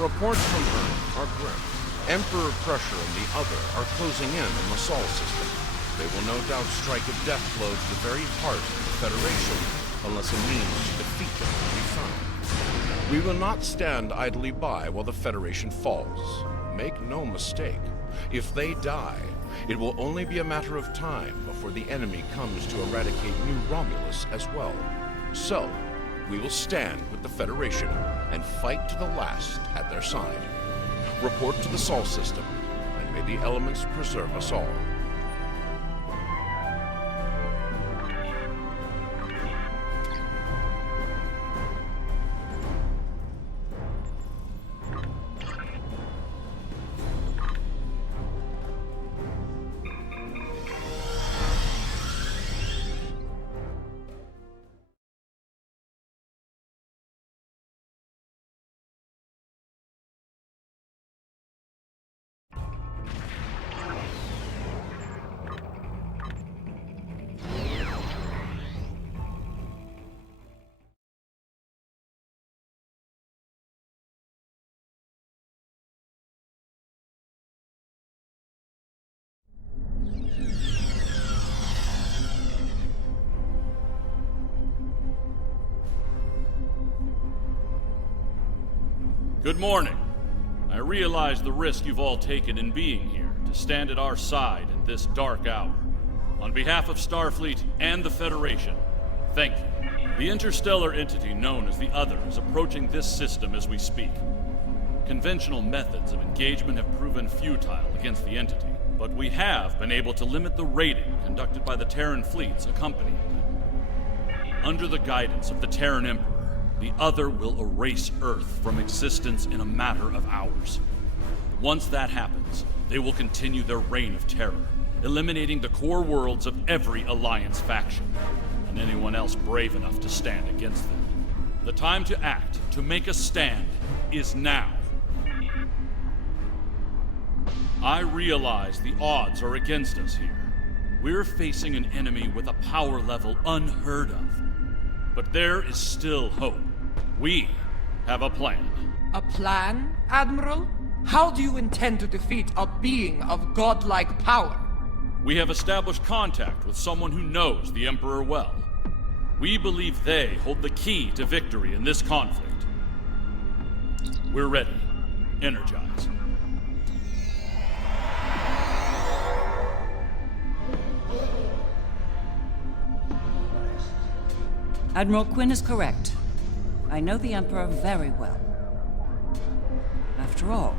Reports from Earth are grim. Emperor Crusher and the Other are closing in on the Sol system. They will no doubt strike a death blow to the very heart of the Federation, unless a means to defeat them can be found. We will not stand idly by while the Federation falls. Make no mistake, if they die, it will only be a matter of time before the enemy comes to eradicate New Romulus as well. So, we will stand with the Federation and fight to the last at their side. Report to the Sol system, and may the elements preserve us all. Good morning. I realize the risk you've all taken in being here to stand at our side in this dark hour. On behalf of Starfleet and the Federation, thank you. The interstellar entity known as the Other is approaching this system as we speak. Conventional methods of engagement have proven futile against the entity, but we have been able to limit the raiding conducted by the Terran fleets accompanying them. Under the guidance of the Terran Emperor, the Other will erase Earth from existence in a matter of hours. Once that happens, they will continue their reign of terror, eliminating the core worlds of every Alliance faction, and anyone else brave enough to stand against them. The time to act, to make a stand, is now. I realize the odds are against us here. We're facing an enemy with a power level unheard of. But there is still hope. We have a plan. A plan, Admiral? How do you intend to defeat a being of godlike power? We have established contact with someone who knows the Emperor well. We believe they hold the key to victory in this conflict. We're ready. Energize. Admiral Quinn is correct. I know the Emperor very well. After all,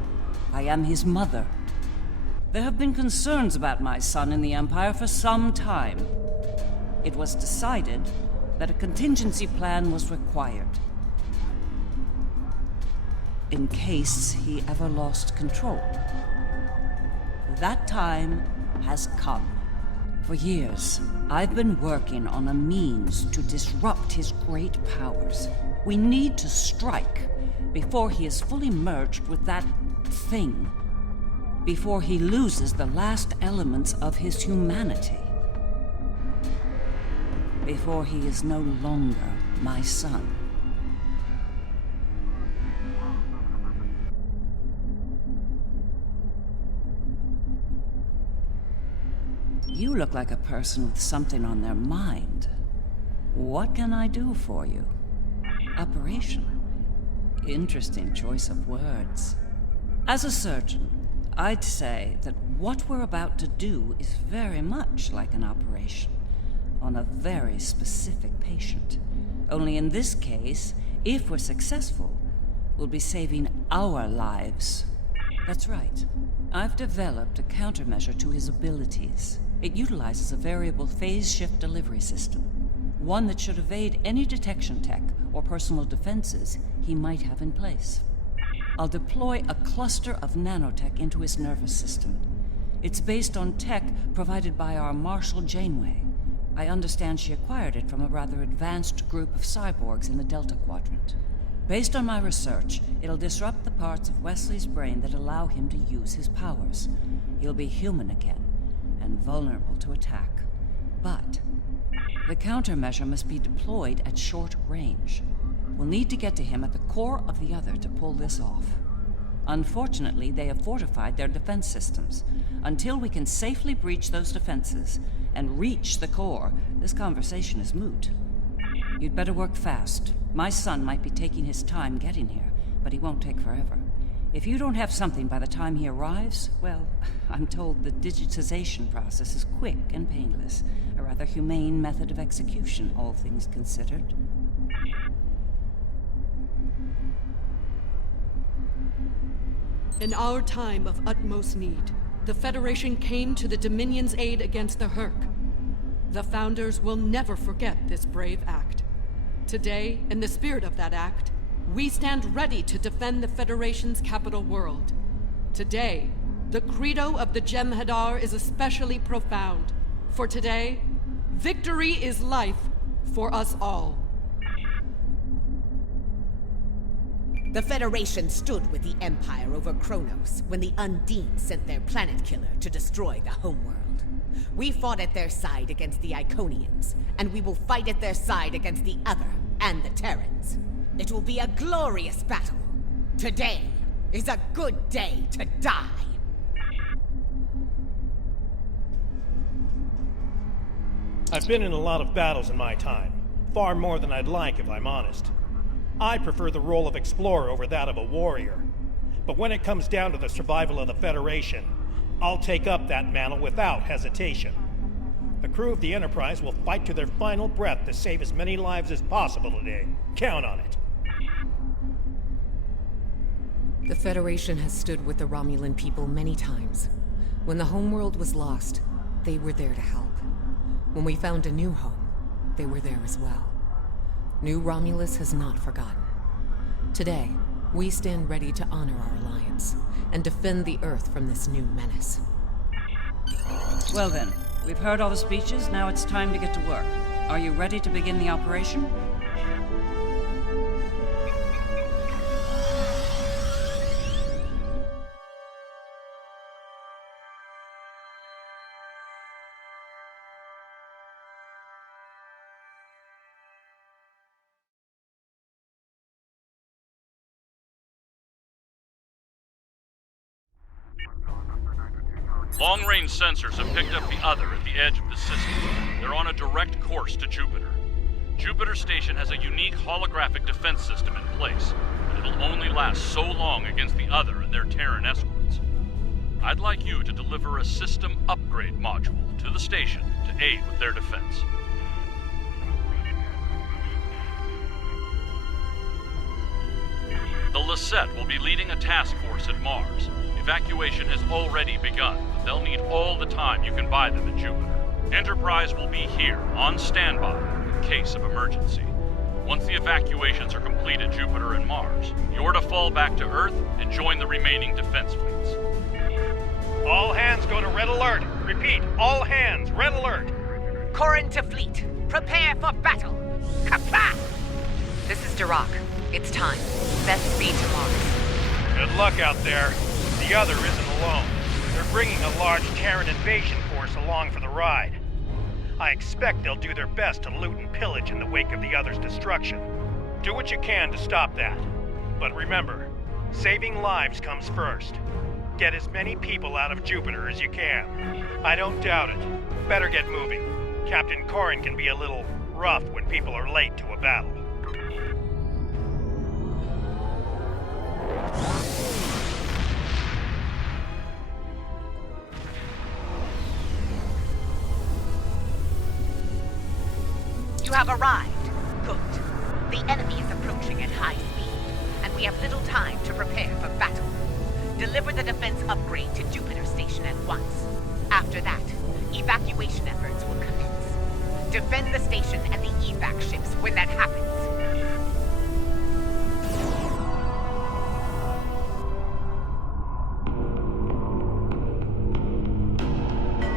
I am his mother. There have been concerns about my son in the Empire for some time. It was decided that a contingency plan was required, in case he ever lost control. That time has come. For years, I've been working on a means to disrupt his great powers. We need to strike before he is fully merged with that thing. Before he loses the last elements of his humanity. Before he is no longer my son. You look like a person with something on their mind. What can I do for you? Operation. Interesting choice of words. As a surgeon, I'd say that what we're about to do is very much like an operation on a very specific patient. Only in this case, if we're successful, we'll be saving our lives. That's right. I've developed a countermeasure to his abilities. It utilizes a variable phase shift delivery system, one that should evade any detection tech or personal defenses he might have in place. I'll deploy a cluster of nanotech into his nervous system. It's based on tech provided by our Marshal Janeway. I understand she acquired it from a rather advanced group of cyborgs in the Delta Quadrant. Based on my research, it'll disrupt the parts of Wesley's brain that allow him to use his powers. He'll be human again, and vulnerable to attack. But the countermeasure must be deployed at short range. We'll need to get to him at the core of the Other to pull this off. Unfortunately, they have fortified their defense systems. Until we can safely breach those defenses and reach the core, this conversation is moot. You'd better work fast. My son might be taking his time getting here, but he won't take forever. If you don't have something by the time he arrives, well, I'm told the digitization process is quick and painless. A rather humane method of execution, all things considered. In our time of utmost need, the Federation came to the Dominion's aid against the Herc. The Founders will never forget this brave act. Today, in the spirit of that act, we stand ready to defend the Federation's capital world. Today, the credo of the Jem'Hadar is especially profound. For today, victory is life for us all. The Federation stood with the Empire over Kronos when the Undine sent their planet killer to destroy the homeworld. We fought at their side against the Iconians, and we will fight at their side against the Other and the Terrans. It will be a glorious battle. Today is a good day to die. I've been in a lot of battles in my time. Far more than I'd like, if I'm honest. I prefer the role of explorer over that of a warrior. But when it comes down to the survival of the Federation, I'll take up that mantle without hesitation. The crew of the Enterprise will fight to their final breath to save as many lives as possible today. Count on it. The Federation has stood with the Romulan people many times. When the homeworld was lost, they were there to help. When we found a new home, they were there as well. New Romulus has not forgotten. Today, we stand ready to honor our alliance and defend the Earth from this new menace. Well then, we've heard all the speeches, now it's time to get to work. Are you ready to begin the operation? Long-range sensors have picked up the Other at the edge of the system. They're on a direct course to Jupiter. Jupiter Station has a unique holographic defense system in place, but it'll only last so long against the Other and their Terran escorts. I'd like you to deliver a system upgrade module to the station to aid with their defense. The Lisette will be leading a task force at Mars. Evacuation has already begun, but they'll need all the time you can buy them at Jupiter. Enterprise will be here, on standby, in case of emergency. Once the evacuations are complete at Jupiter and Mars, you're to fall back to Earth and join the remaining defense fleets. All hands go to Red Alert. Repeat, all hands, Red Alert. Corrin to fleet. Prepare for battle. Kapla! This is Dirac. It's time. Best speed to Mars. Good luck out there. The Other isn't alone. They're bringing a large Terran invasion force along for the ride. I expect they'll do their best to loot and pillage in the wake of the Other's destruction. Do what you can to stop that. But remember, saving lives comes first. Get as many people out of Jupiter as you can. I don't doubt it. Better get moving. Captain Corrin can be a little rough when people are late to a battle. You have arrived. Good. The enemy is approaching at high speed, and we have little time to prepare for battle. Deliver the defense upgrade to Jupiter Station at once. After that, evacuation efforts will commence. Defend the station and the evac ships when that happens.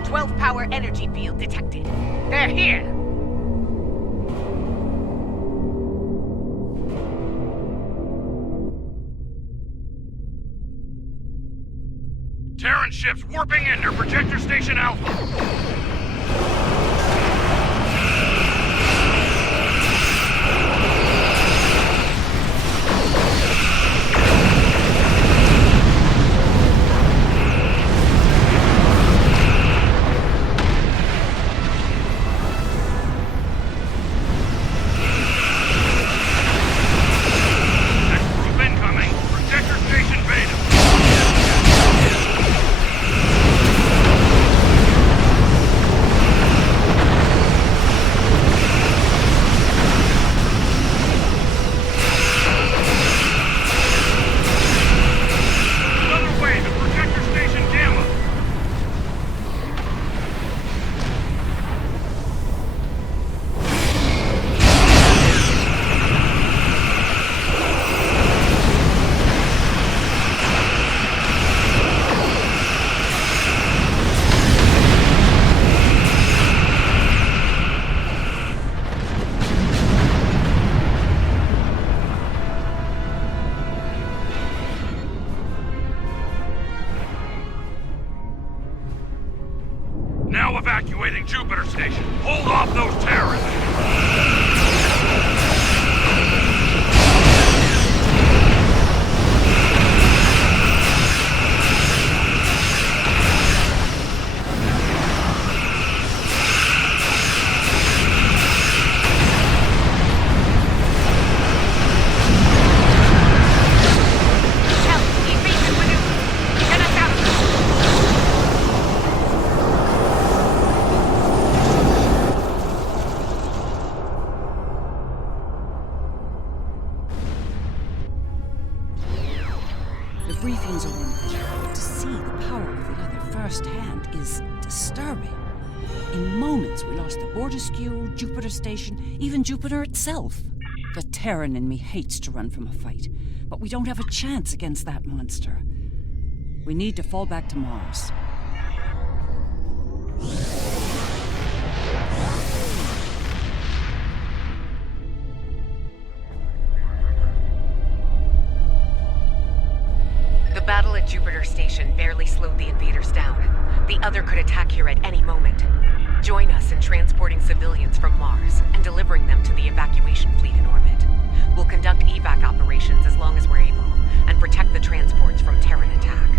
12 power energy field detected. They're here! Terran ships warping in near Projector Station Alpha. Requesting Jupiter Station. Hold off those terrorists! Briefings are one thing, but to see the power of the other firsthand is disturbing. In moments, we lost the Borderskew, Jupiter Station, even Jupiter itself. The Terran in me hates to run from a fight, but we don't have a chance against that monster. We need to fall back to Mars. The battle at Jupiter Station barely slowed the invaders down. The other could attack here at any moment. Join us in transporting civilians from Mars and delivering them to the evacuation fleet in orbit. We'll conduct evac operations as long as we're able, and protect the transports from Terran attack.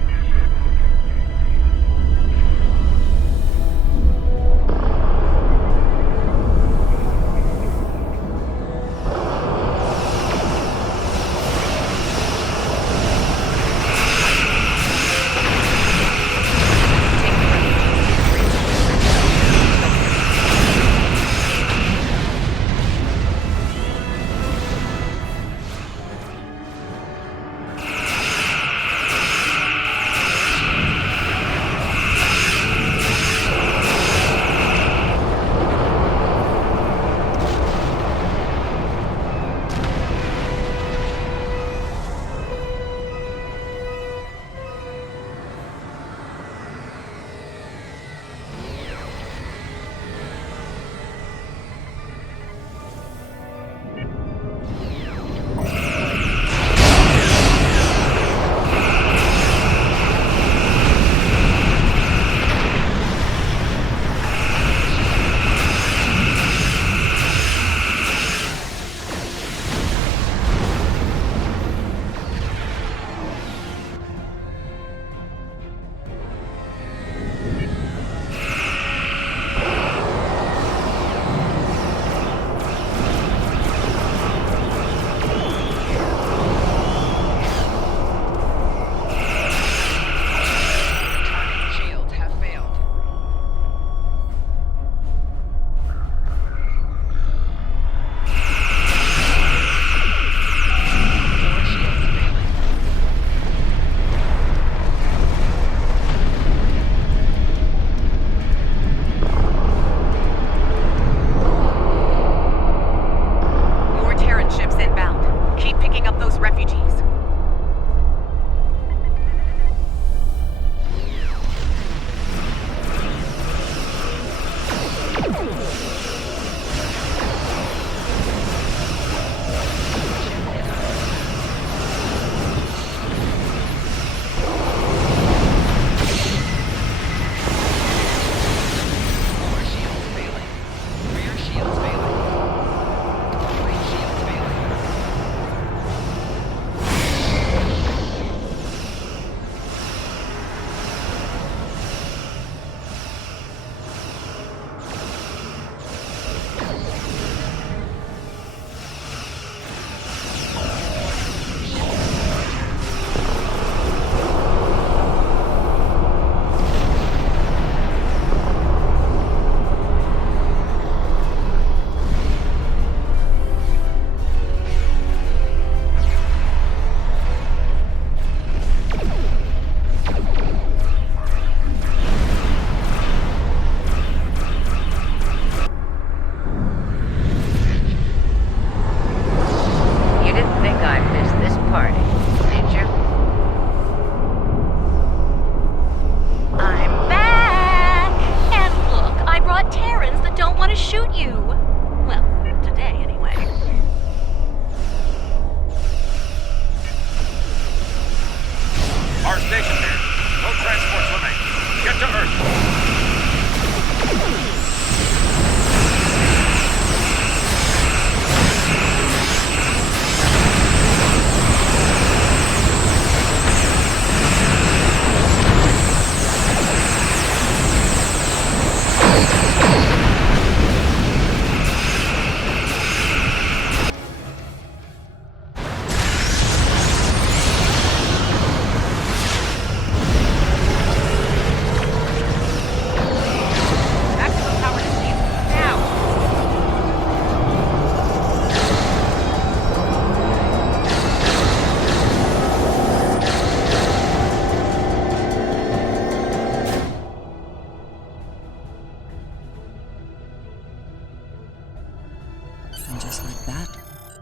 Station there. No transports remain. Get to Earth.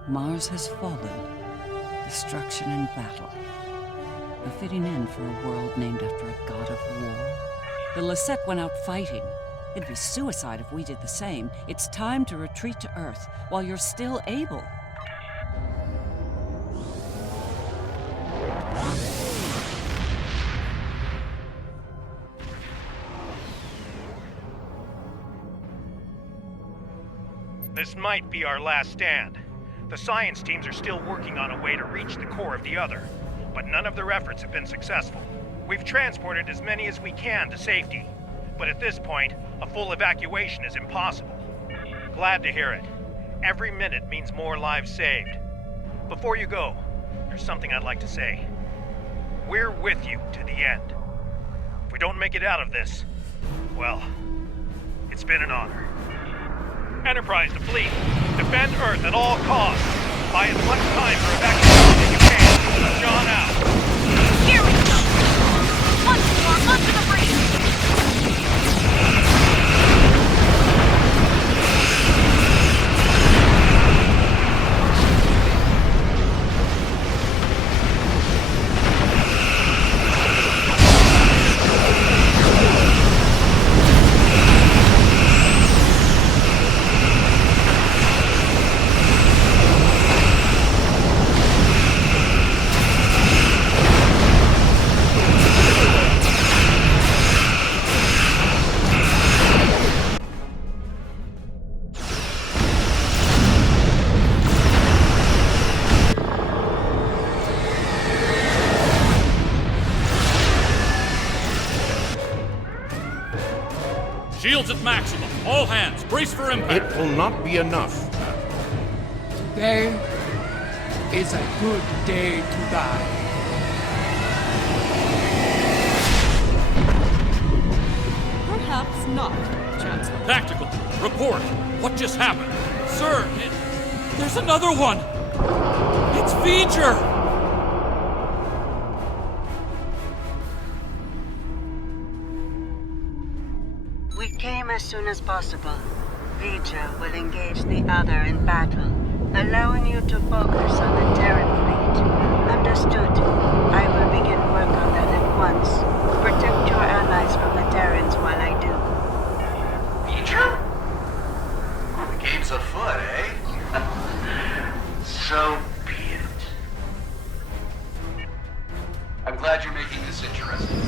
Mars has fallen. Destruction and battle. A fitting end for a world named after a god of war. The Lasette went out fighting. It'd be suicide if we did the same. It's time to retreat to Earth while you're still able. This might be our last stand. The science teams are still working on a way to reach the core of the other, but none of their efforts have been successful. We've transported as many as we can to safety, but at this point, a full evacuation is impossible. Glad to hear it. Every minute means more lives saved. Before you go, there's something I'd like to say. We're with you to the end. If we don't make it out of this, well, it's been an honor. Enterprise to fleet. Defend Earth at all costs. Buy as much time for evacuation as you can. John out. Here we go! Once more, onto the breeze! Shields at maximum. All hands, brace for impact. It will not be enough. Today is a good day to die. Perhaps not, Chancellor. Tactical, report. What just happened? Sir, there's another one. It's V'ger. We came as soon as possible. V'ger will engage the other in battle, allowing you to focus on the Terran fleet. Understood. I will begin work on that at once. Protect your allies from the Terrans while I do. V'ger? Well, the game's afoot, eh? So be it. I'm glad you're making this interesting.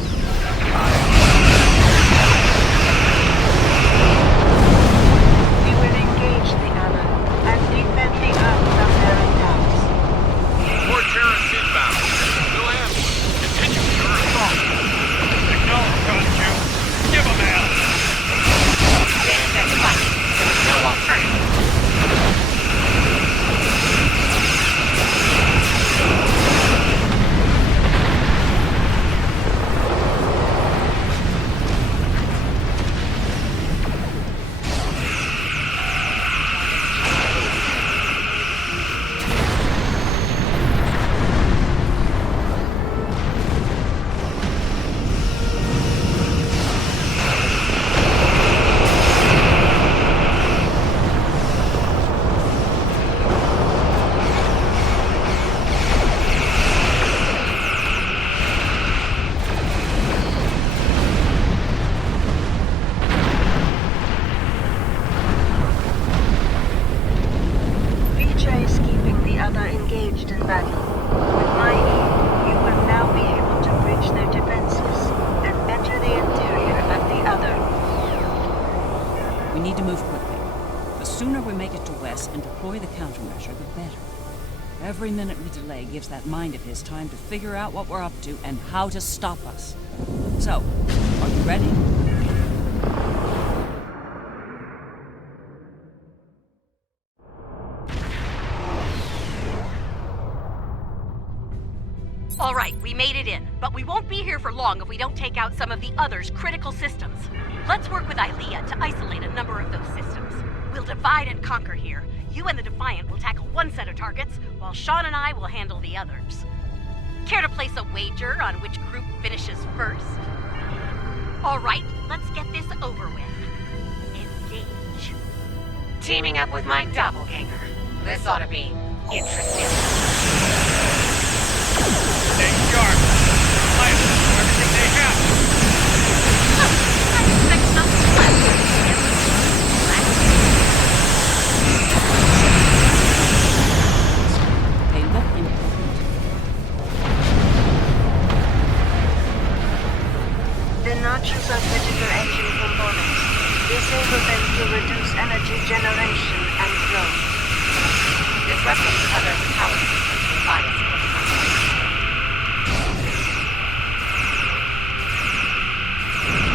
More Terrans inbound. No ambush. Continue your assault. Acknowledge, Conju. Give them hell. No alternative. Every minute we delay gives that mind of his time to figure out what we're up to and how to stop us. So, are you ready? All right, we made it in, but we won't be here for long if we don't take out some of the others' critical systems. Let's work with Ilea to isolate a number of those systems. We'll divide and conquer here. You and the Defiant will tackle one set of targets, while Sean and I will handle the others. Care to place a wager on which group finishes first? All right, let's get this over with. Engage. Teaming up with my doppelganger. This ought to be Interesting. Stay sharp. Life is everything they have. I expect nothing less. They look important. The notches are critical engine components. Disable them to reduce energy generation and flow. Disrupting the other power systems will bias it.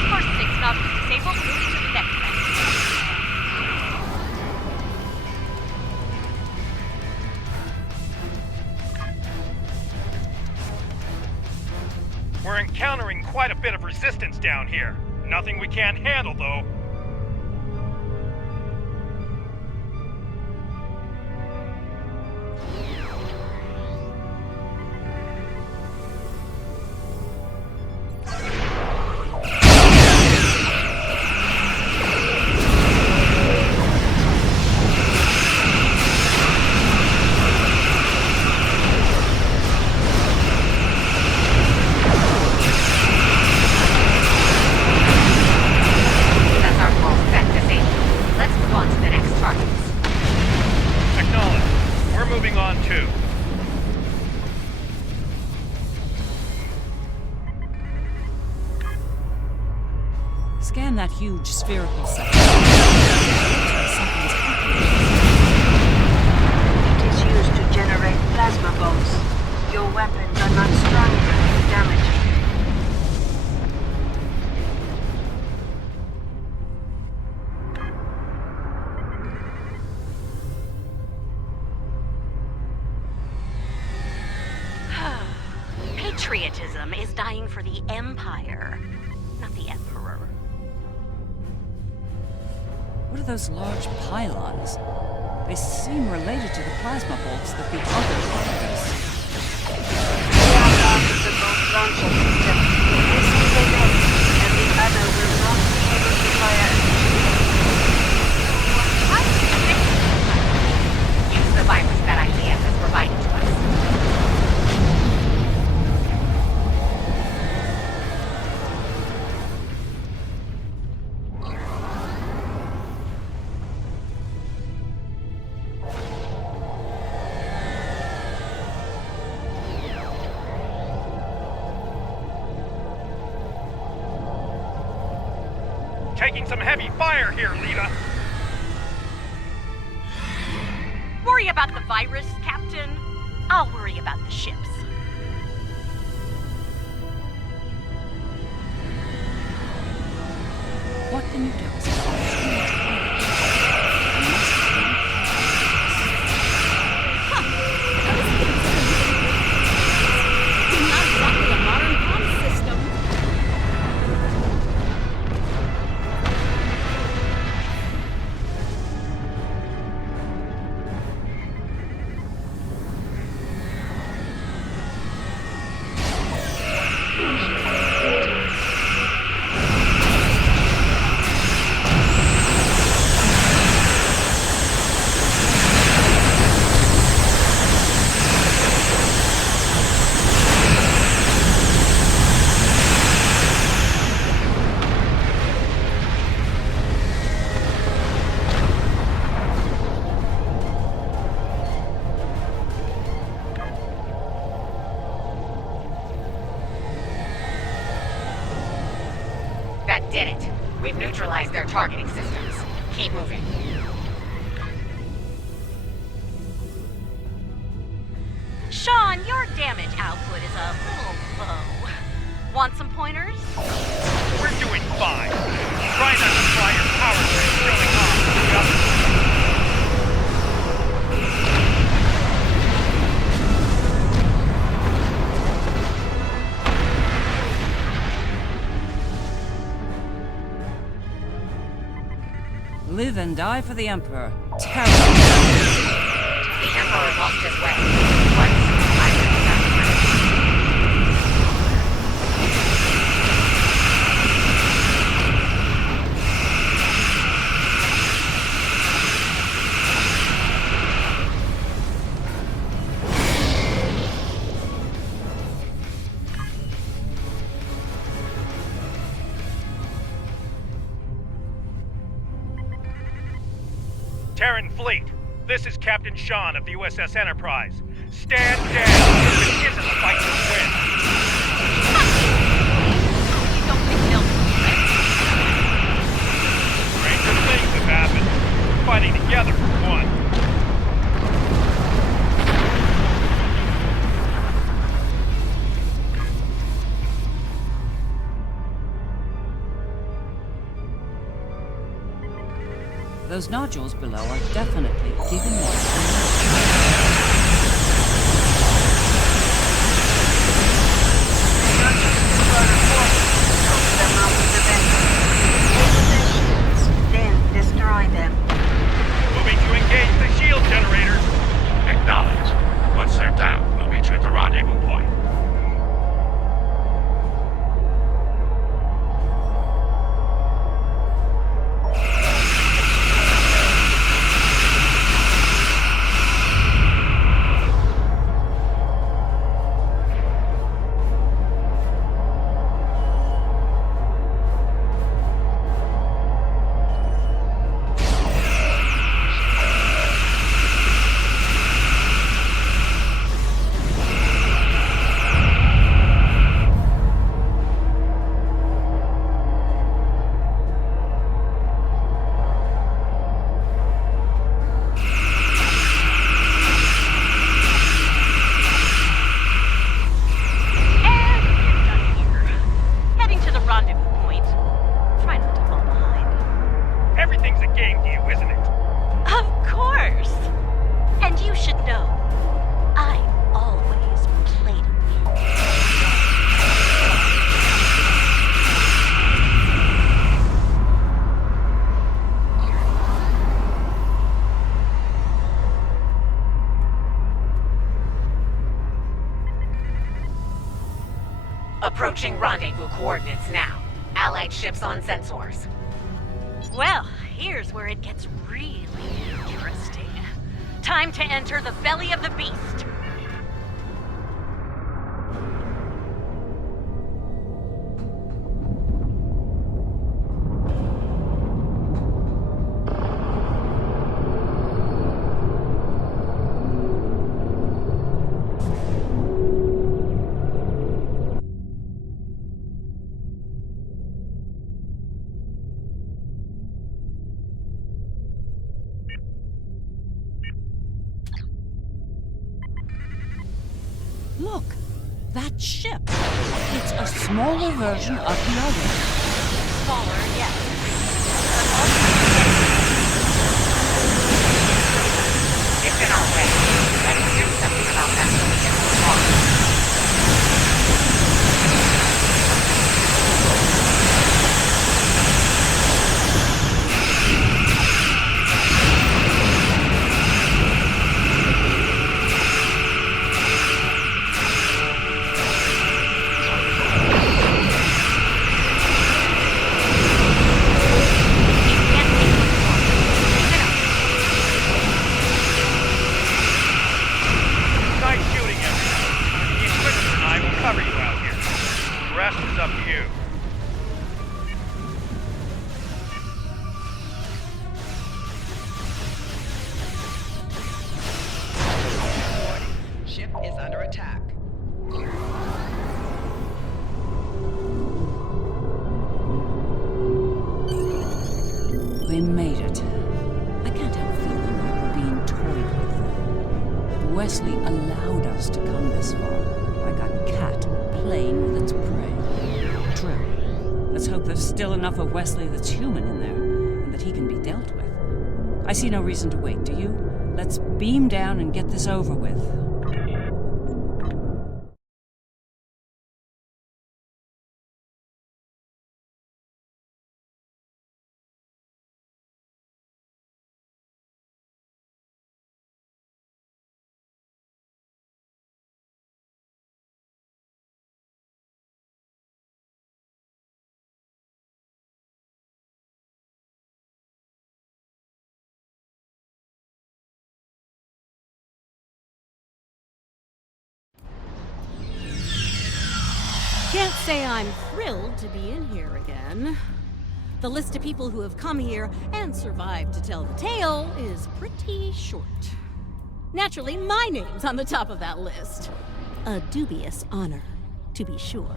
Course 6 notches disabled, moving to the next event. We're encountering quite a bit of resistance down here. Nothing we can't handle, though. Scan that huge spherical section. Something's happening. It is used to generate plasma bolts. Your weapons are not strong enough to damage it. Patriotism is dying for the Empire, not the Emperor. What are those large pylons? They seem related to the plasma bolts that the other fires. One of the bolt launcher system. This is a net, and the other will not be able to fire Use the virus that I.S.S has provided to us. Taking some heavy fire here, Lita. Worry about the virus, Captain. I'll worry about the ships. What can you tell us about Not exactly a modern comm system. That did it. We've neutralized their targeting systems. Keep moving. Sean, your damage output is a little low. Want some pointers? We're doing fine. Try not to fry your power grid showing off to the others. Live and die for the Emperor. Terror. The Emperor lost his way. Once, I Terran Fleet, this is Captain Sean of the USS Enterprise. Stand down! This isn't a fight to win! You don't think they'll Stranger things have happened. We're fighting together for one. Those nodules below are definitely giving up. Then destroy them. Moving to engage the shield generators. Acknowledge. Once they're down, we'll meet you at the rendezvous point. Approaching rendezvous coordinates now. Allied ships on sensors. Well, here's where it gets really interesting. Time to enter the belly of the beast. Look, that ship. It's a smaller version of the other. Smaller, yes. It's in our way. Let's do something about that so we can move on. We made it. I can't help feeling like we're being toyed with. Wesley allowed us to come this far, like a cat playing with its prey. True. Let's hope there's still enough of Wesley that's human in there, and that he can be dealt with. I see no reason to wait, do you? Let's beam down and get this over with. Can't say I'm thrilled to be in here again. The list of people who have come here and survived to tell the tale is pretty short. Naturally, my name's on the top of that list. A dubious honor, to be sure.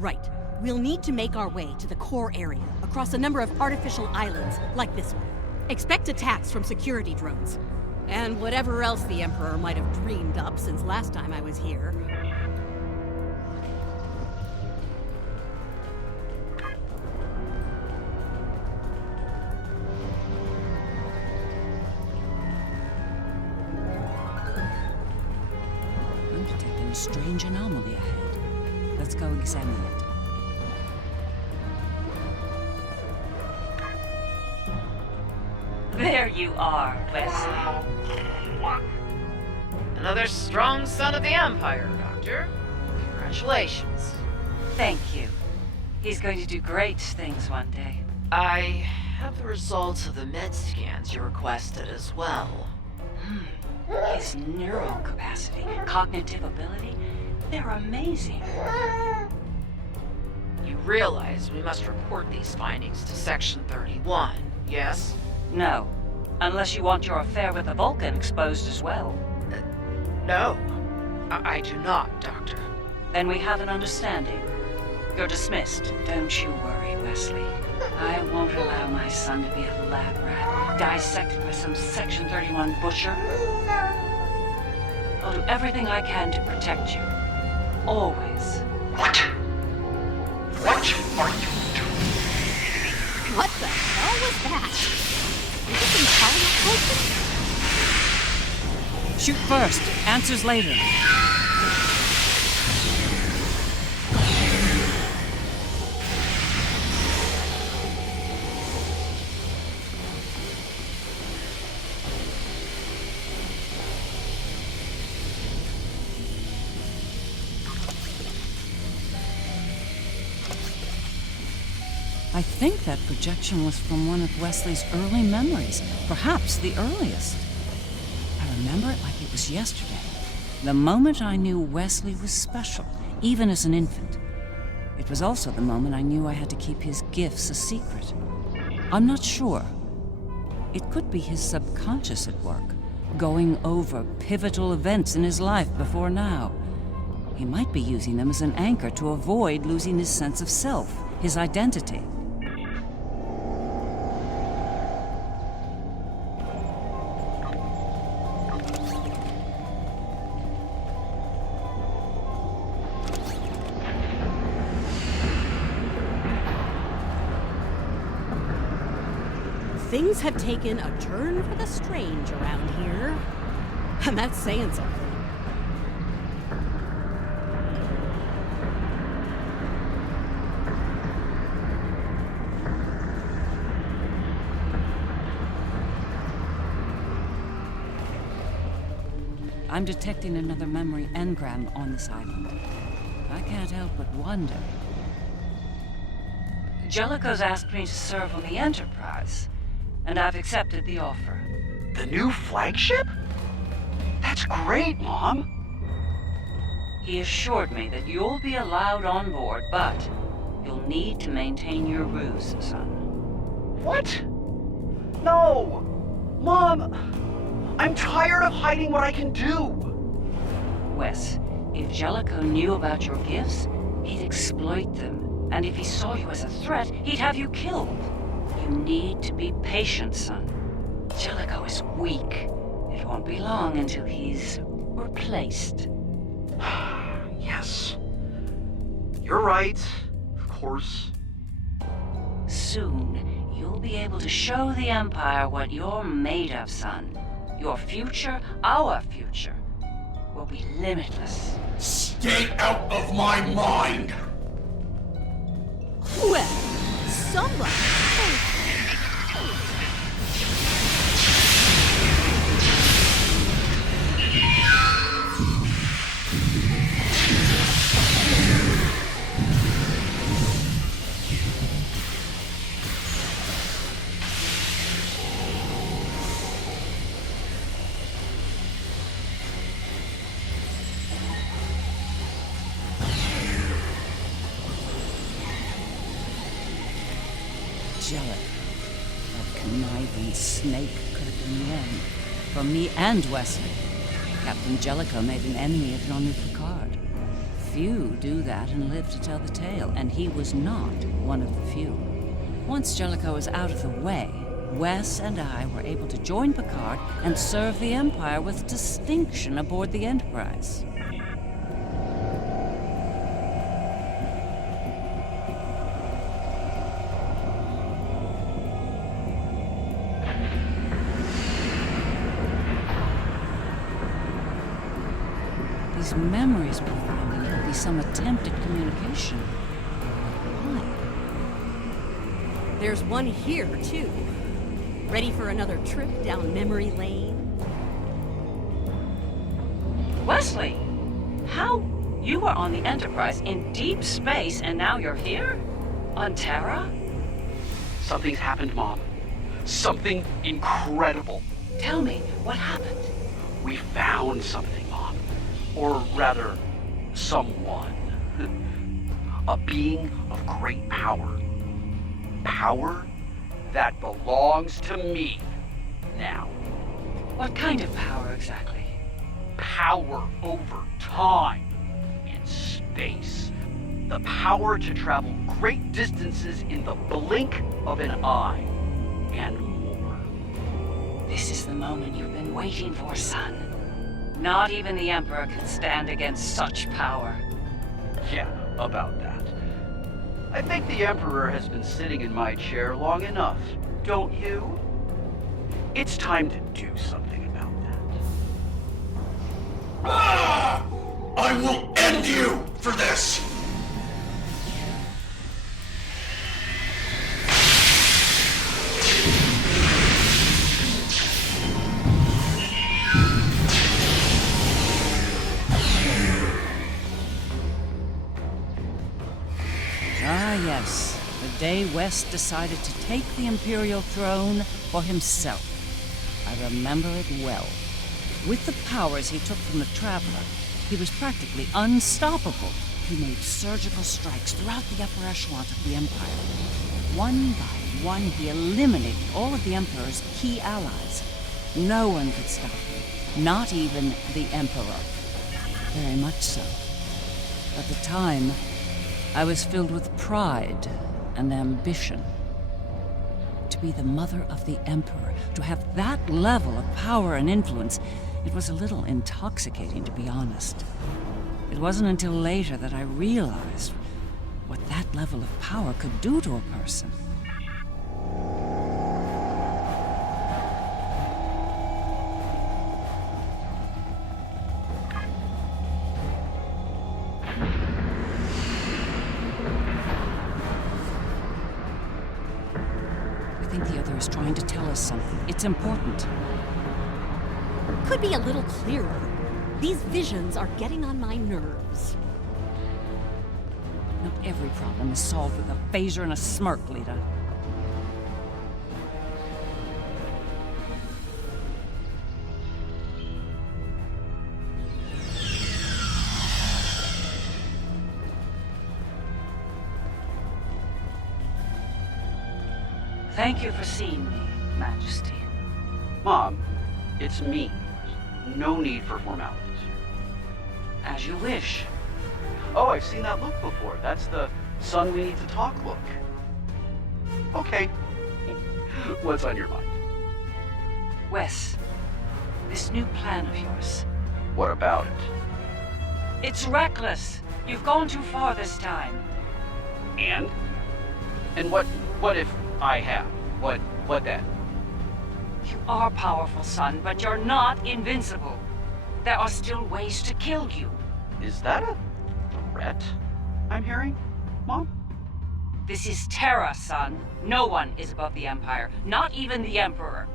Right. We'll need to make our way to the core area, across a number of artificial islands, like this one. Expect attacks from security drones. And whatever else the Emperor might have dreamed up since last time I was here. I'm detecting a strange anomaly ahead. Let's go examine it. There you are, Wesley. Another strong son of the Empire, Doctor. Congratulations. Thank you. He's going to do great things one day. I have the results of the med scans you requested as well. His neural capacity, cognitive ability, they're amazing. You realize we must report these findings to Section 31, yes? No. Unless you want your affair with the Vulcan exposed as well. No. I do not, Doctor. Then we have an understanding. You're dismissed. Don't you worry, Wesley. I won't allow my son to be a lab rat, dissected by some Section 31 butcher. I'll do everything I can to protect you. Always. What? What are you doing? What the hell was that? Is this intelligence potion? Shoot first. Answers later. I think that projection was from one of Wesley's early memories, perhaps the earliest. I remember it like it was yesterday, the moment I knew Wesley was special, even as an infant. It was also the moment I knew I had to keep his gifts a secret. I'm not sure. It could be his subconscious at work, going over pivotal events in his life before now. He might be using them as an anchor to avoid losing his sense of self, his identity. Things have taken a turn for the strange around here. And that's saying something. I'm detecting another memory engram on this island. I can't help but wonder. Jellicoe's asked me to serve on the Enterprise, and I've accepted the offer. The new flagship? That's great, Mom. He assured me that you'll be allowed on board, but you'll need to maintain your ruse, son. What? No! Mom, I'm tired of hiding what I can do. Wes, if Jellicoe knew about your gifts, he'd exploit them. And if he saw you as a threat, he'd have you killed. You need to be patient, son. Jellicoe is weak. It won't be long until he's replaced. Yes. You're right, of course. Soon, you'll be able to show the Empire what you're made of, son. Your future, our future, will be limitless. Stay out of my mind! Well, somebody... Jellicoe. That conniving snake could have been the end. For me and Wesley. Captain Jellicoe made an enemy of Jean-Luc Picard. Few do that and live to tell the tale, and he was not one of the few. Once Jellicoe was out of the way, Wes and I were able to join Picard and serve the Empire with distinction aboard the Enterprise. These memories we're finding could be some attempt at communication. Why? There's one here, too. Ready for another trip down memory lane? Wesley, how? You were on the Enterprise in deep space and now you're here? On Terra? Something's happened, Mom. Something incredible. Tell me, what happened? We found something, Mom. Or rather, someone. A being of great power. Power that belongs to me now. What kind of power exactly? Power over time and space. The power to travel great distances in the blink of an eye. And more. This is the moment you've been waiting for, son. Not even the Emperor can stand against such power. Yeah, about that. I think the Emperor has been sitting in my chair long enough, don't you? It's time to do something about that. I will end you for this! Ah, yes. The day West decided to take the Imperial throne for himself. I remember it well. With the powers he took from the Traveler, he was practically unstoppable. He made surgical strikes throughout the upper echelons of the Empire. One by one, he eliminated all of the Emperor's key allies. No one could stop him, not even the Emperor. Very much so. At the time, I was filled with pride and ambition. To be the mother of the Emperor, to have that level of power and influence, it was a little intoxicating, to be honest. It wasn't until later that I realized what that level of power could do to a person. I think the other is trying to tell us something. It's important. Could be a little clearer. These visions are getting on my nerves. Not every problem is solved with a phaser and a smirk, Lita. Thank you for seeing me, Majesty. Mom, it's me. No need for formalities. As you wish. Oh, I've seen that look before. That's the son we need to talk look. Okay. What's on your mind? Wes, this new plan of yours. What about it? It's reckless. You've gone too far this time. And? And what if I have? What then? You are powerful, son, but you're not invincible. There are still ways to kill you. Is that a threat I'm hearing, Mom? This is Terra, son. No one is above the Empire, not even the Emperor.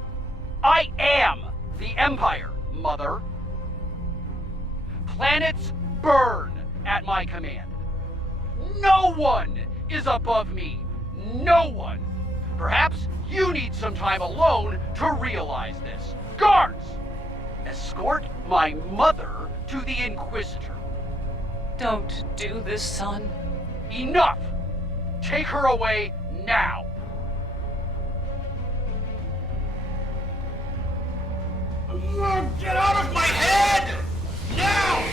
I am the Empire, Mother. Planets burn at my command. No one is above me. No one. Perhaps you need some time alone to realize this. Guards! Escort my mother to the Inquisitor. Don't do this, son. Enough! Take her away now! Get out of my head! Now!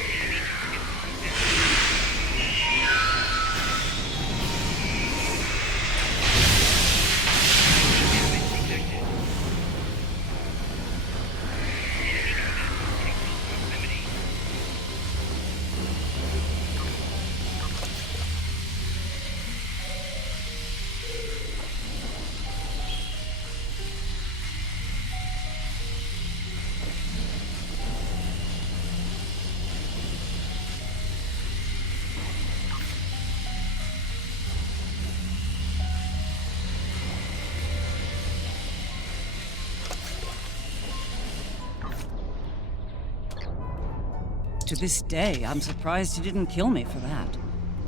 To this day, I'm surprised he didn't kill me for that.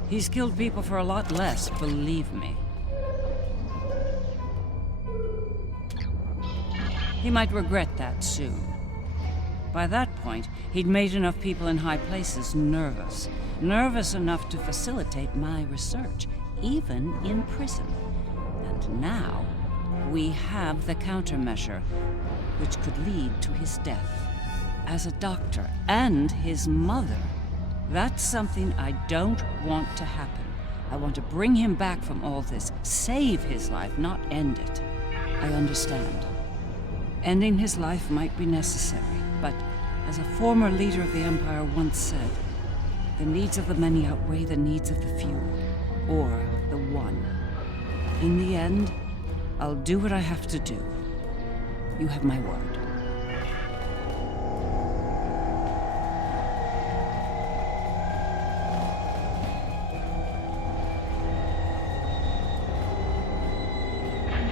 He's killed people for a lot less, believe me. He might regret that soon. By that point, he'd made enough people in high places nervous. Nervous enough to facilitate my research, even in prison. And now, we have the countermeasure, which could lead to his death. As a doctor, and his mother. That's something I don't want to happen. I want to bring him back from all this, save his life, not end it. I understand. Ending his life might be necessary, but as a former leader of the Empire once said, the needs of the many outweigh the needs of the few, or the one. In the end, I'll do what I have to do. You have my word.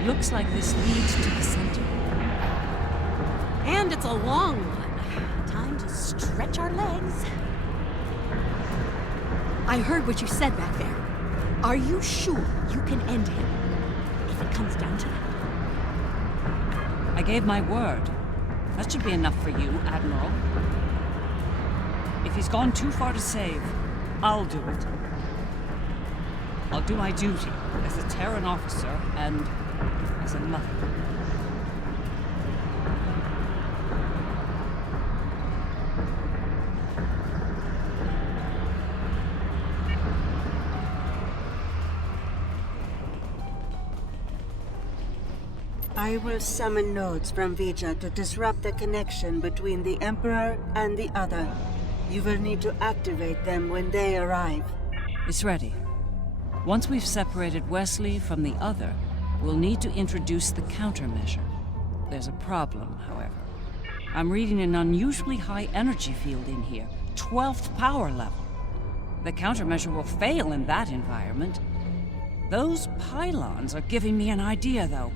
Looks like this leads to the center. And it's a long one. Time to stretch our legs. I heard what you said back there. Are you sure you can end him? If it comes down to that. I gave my word. That should be enough for you, Admiral. If he's gone too far to save, I'll do it. I'll do my duty as a Terran officer and as a mother. I will summon nodes from Vija to disrupt the connection between the Emperor and the Other. You will need to activate them when they arrive. It's ready. Once we've separated Wesley from the Other, we'll need to introduce the countermeasure. There's a problem, however. I'm reading an unusually high energy field in here, 12th power level. The countermeasure will fail in that environment. Those pylons are giving me an idea, though.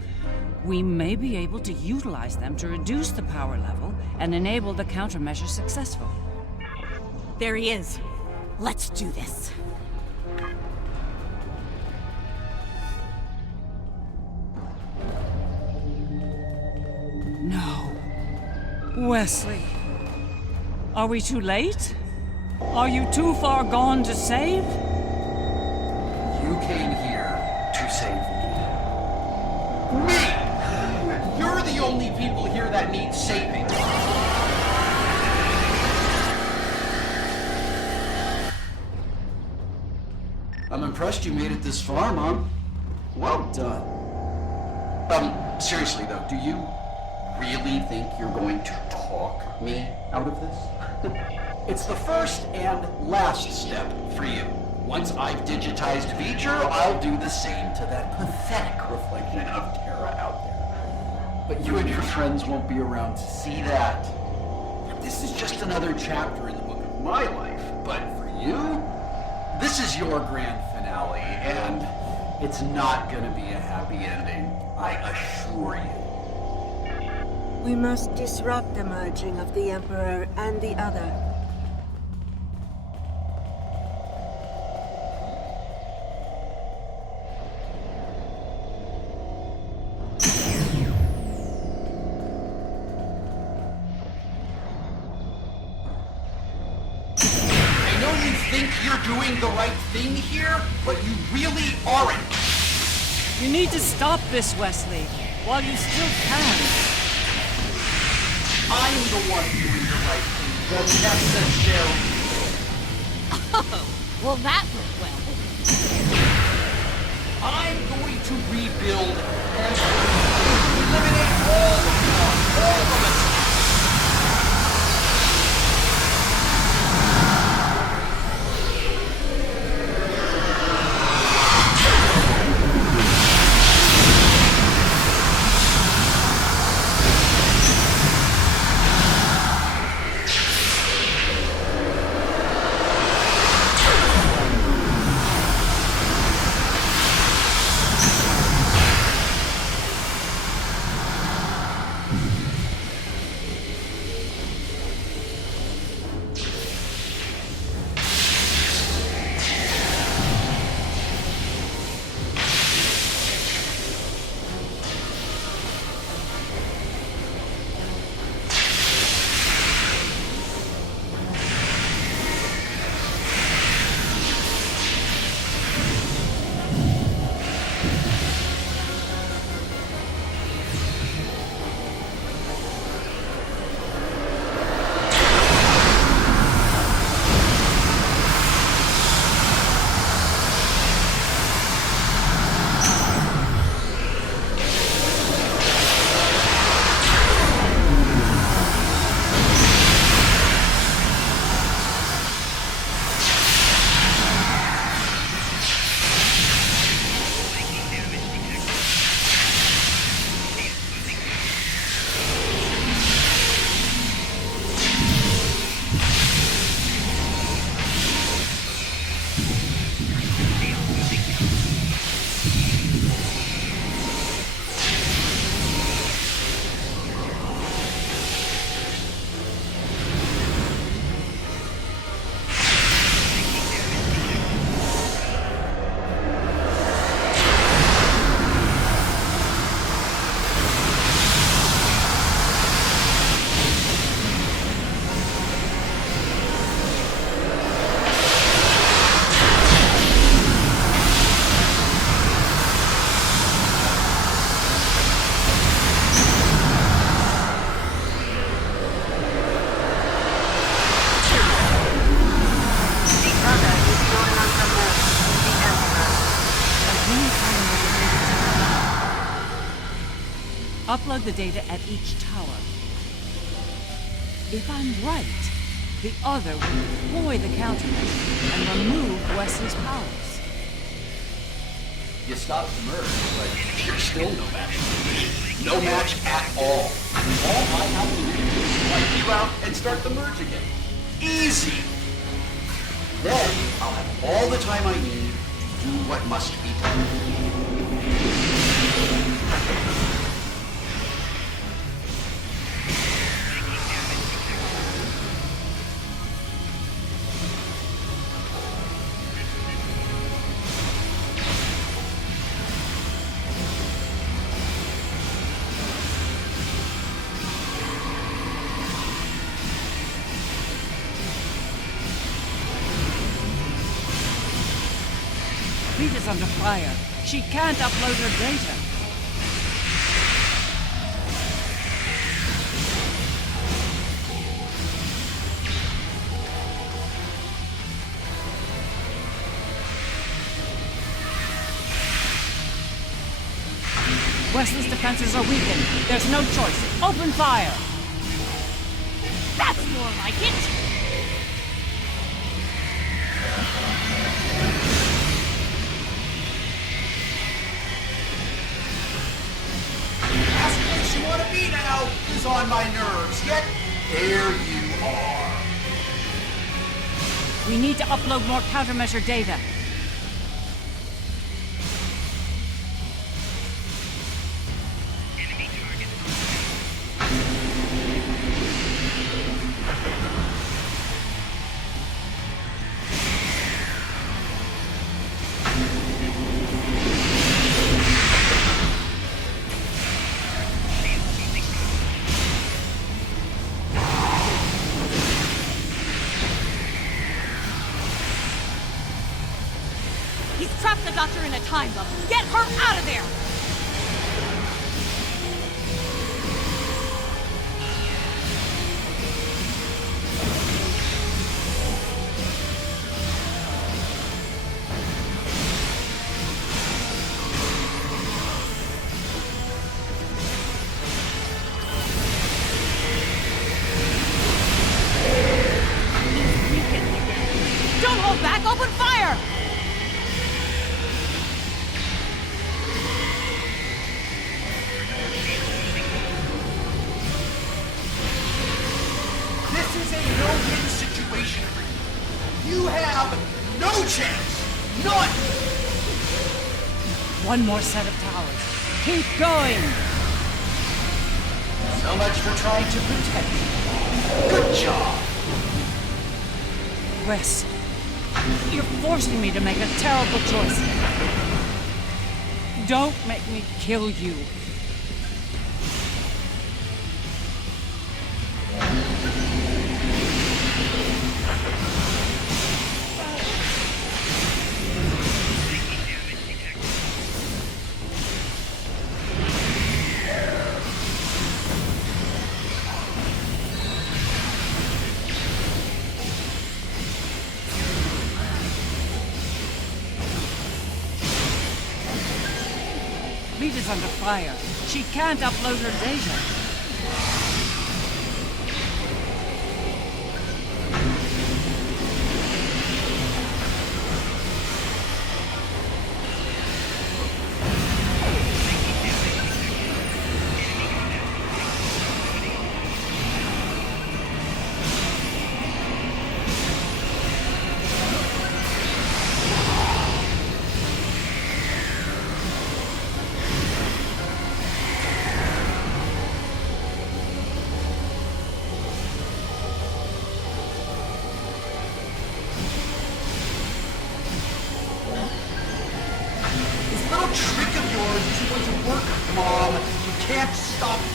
We may be able to utilize them to reduce the power level and enable the countermeasure successfully. There he is. Let's do this. No. Wesley. Are we too late? Are you too far gone to save? You came here to save me. Me! You're the only people here that need saving. I'm impressed you made it this far, Mom. Well done. Seriously though, do you really think you're going to talk me out of this? It's the first and last step for you. Once I've digitized Vija, I'll do the same to that pathetic reflection of Terra out there. But you and your friends won't be around to see that. This is just another chapter in the book of my life, but for you, this is your grand finale, and it's not gonna be a happy ending, I assure you. We must disrupt the merging of the Emperor and the Other. Doing the right thing here, but you really aren't. You need to stop this, Wesley, while you still can. I'm the one doing the right thing. The necessary. Oh, well that went well. I'm going to rebuild everything. Eliminate all the flaws, all the mistakes. Upload the data at each tower. If I'm right, the other will deploy the countermeasure and remove Wesley's powers. You stopped the merge, but you're still no match. No match at all. All I have to do is wipe you out and start the merge again. Easy! Then I'll have all the time I need to do what must be done. Rita's under fire. She can't upload her data. Wesley's defenses are weakened. There's no choice. Open fire! That's more like it! Last place you want to be now is on my nerves, yet there you are. We need to upload more countermeasure data. Trap the doctor in a time bubble. Get her out of there! Fall back, open fire! This is a no-win situation for you. You have no chance. None. One more set of towers. Keep going! So much for trying to protect me. Good job. Wes, you're forcing me to make a terrible choice. Don't make me kill you. Rita's under fire. She can't upload her data. Trick of yours isn't going to work, Mom. You can't stop me.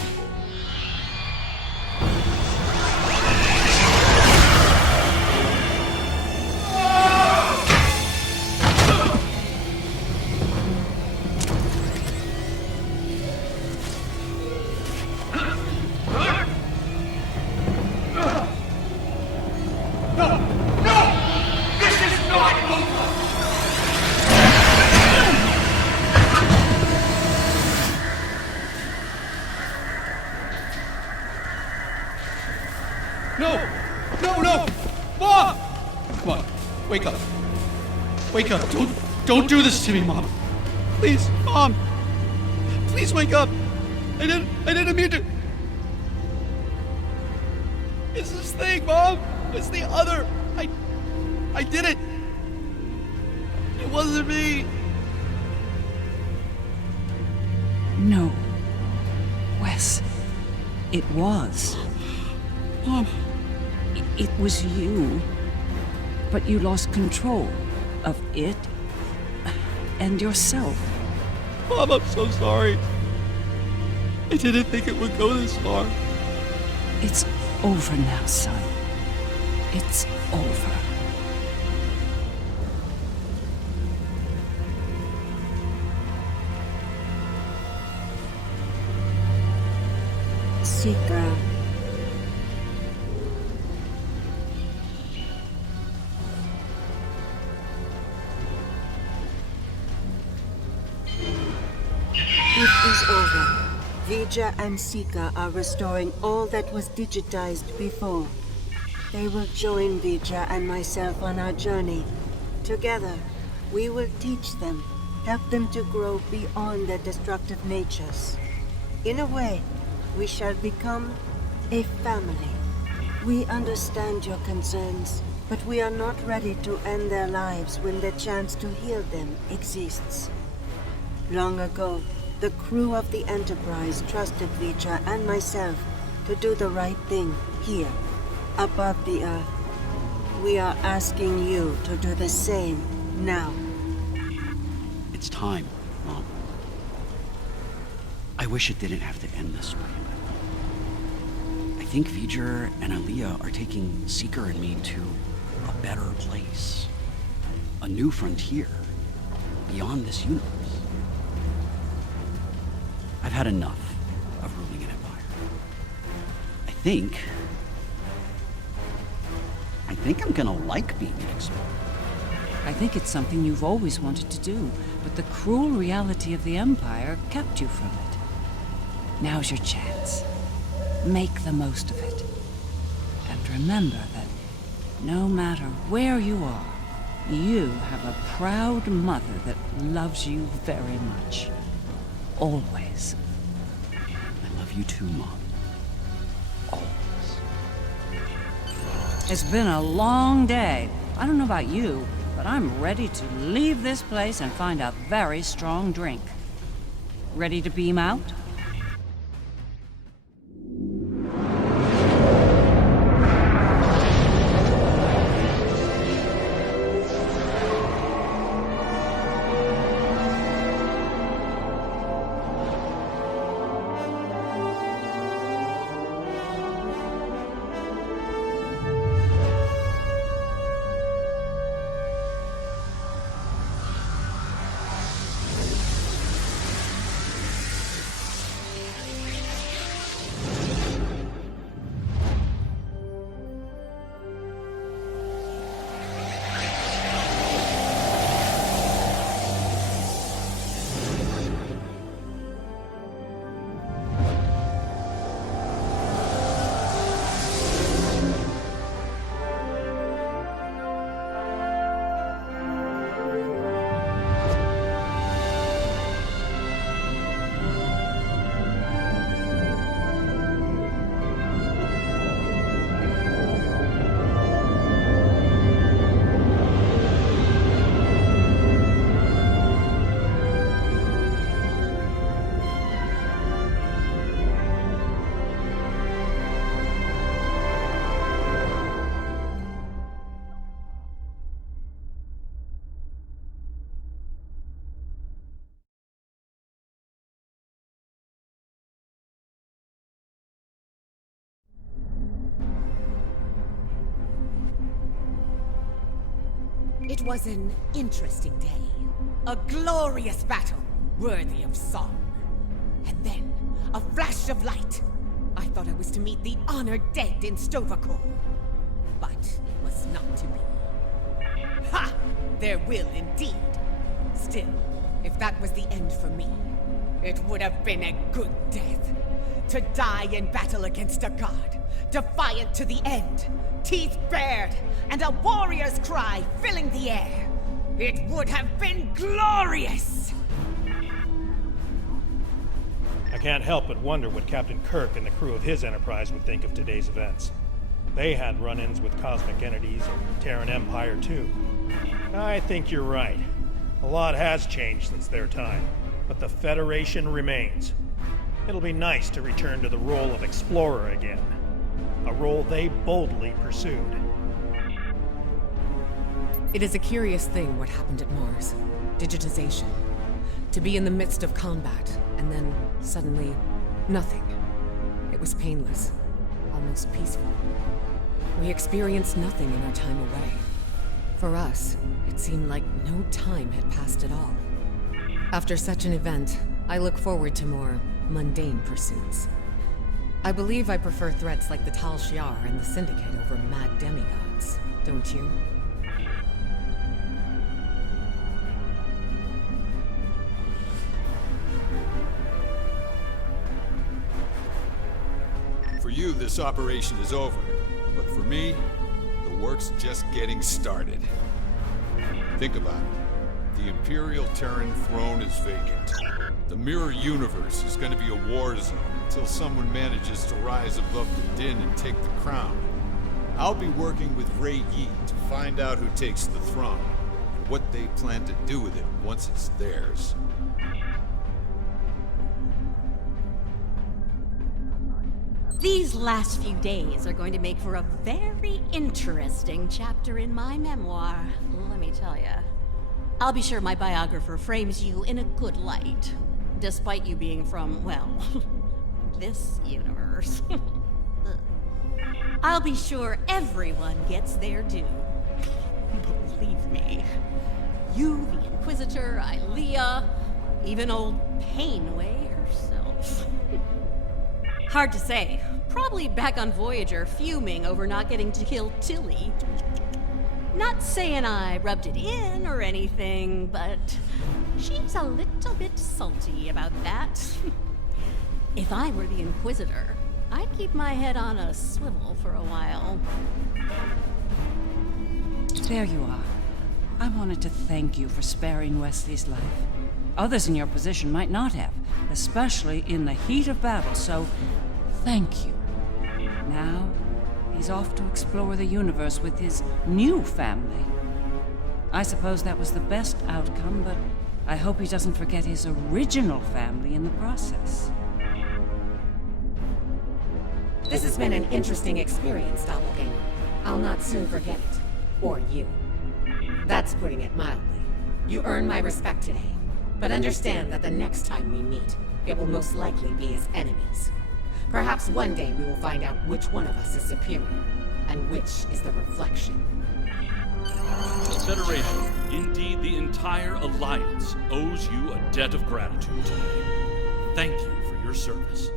Wake up. Don't do this to me, Mom. Please, Mom. Please wake up. I didn't mean to. It's this thing, Mom. It's the other. I did it. It wasn't me. No. Wes. It was. Mom. It was you. But you lost control of it and yourself. Mom, I'm so sorry. I didn't think it would go this far. It's over now, son. It's over. Sika. It is over. Vija and Sika are restoring all that was digitized before. They will join Vija and myself on our journey. Together, we will teach them, help them to grow beyond their destructive natures. In a way, we shall become a family. We understand your concerns, but we are not ready to end their lives when the chance to heal them exists. Long ago, the crew of the Enterprise trusted Vija and myself to do the right thing here, above the Earth. We are asking you to do the same now. It's time, Mom. I wish it didn't have to end this way, but I think Vija and Aliyah are taking Seeker and me to a better place. A new frontier, beyond this universe. I've had enough of ruling an empire. I think I'm gonna like being an explorer. I think it's something you've always wanted to do, but the cruel reality of the Empire kept you from it. Now's your chance. Make the most of it. And remember that no matter where you are, You have a proud mother that loves you very much. Always. I love you too, Mom. Always. It's been a long day. I don't know about you, but I'm ready to leave this place and find a very strong drink. Ready to beam out? It was an interesting day. A glorious battle, worthy of song. And then, a flash of light. I thought I was to meet the honored dead in Stovacor. But it was not to be. Ha! There will indeed. Still, if that was the end for me, it would have been a good death. To die in battle against a god, defiant to the end, teeth bared, and a warrior's cry filling the air. It would have been glorious! I can't help but wonder what Captain Kirk and the crew of his Enterprise would think of today's events. They had run-ins with cosmic entities and Terran Empire too. I think you're right. A lot has changed since their time, but the Federation remains. It'll be nice to return to the role of explorer again. A role they boldly pursued. It is a curious thing what happened at Mars. Digitization. To be in the midst of combat, and then suddenly, nothing. It was painless. Almost peaceful. We experienced nothing in our time away. For us, it seemed like no time had passed at all. After such an event, I look forward to more mundane pursuits. I believe I prefer threats like the Tal Shiar and the Syndicate over mad demigods, don't you? For you, this operation is over. But for me, the work's just getting started. Think about it. The Imperial Terran throne is vacant. The Mirror Universe is going to be a war zone until someone manages to rise above the din and take the crown. I'll be working with Ray Yi to find out who takes the throne, and what they plan to do with it once it's theirs. These last few days are going to make for a very interesting chapter in my memoir, let me tell you. I'll be sure my biographer frames you in a good light, despite you being from, well, this universe. I'll be sure everyone gets their due. Believe me. You, the Inquisitor, Ilea, even old Painway herself. Hard to say. Probably back on Voyager fuming over not getting to kill Tilly. Not saying I rubbed it in or anything, but she's a little bit salty about that. If I were the Inquisitor, I'd keep my head on a swivel for a while. There you are. I wanted to thank you for sparing Wesley's life. Others in your position might not have, especially in the heat of battle, so thank you. Now, he's off to explore the universe with his new family. I suppose that was the best outcome, but I hope he doesn't forget his original family in the process. This has been an interesting experience, Doppelganger. I'll not soon forget it. Or you. That's putting it mildly. You earn my respect today. But understand that the next time we meet, it will most likely be as enemies. Perhaps one day we will find out which one of us is superior, and which is the reflection. The Federation, indeed the entire Alliance, owes you a debt of gratitude today. Thank you for your service.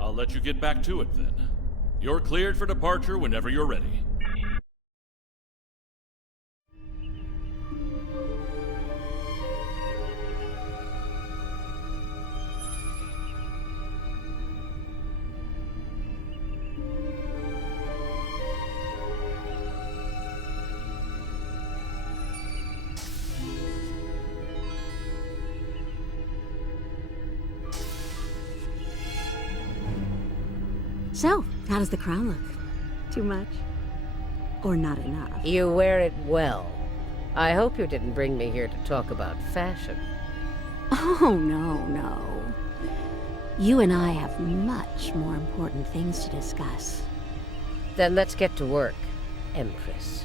I'll let you get back to it then. You're cleared for departure whenever you're ready. So, how does the crown look? Too much? Or not enough? You wear it well. I hope you didn't bring me here to talk about fashion. Oh, no. You and I have much more important things to discuss. Then let's get to work, Empress.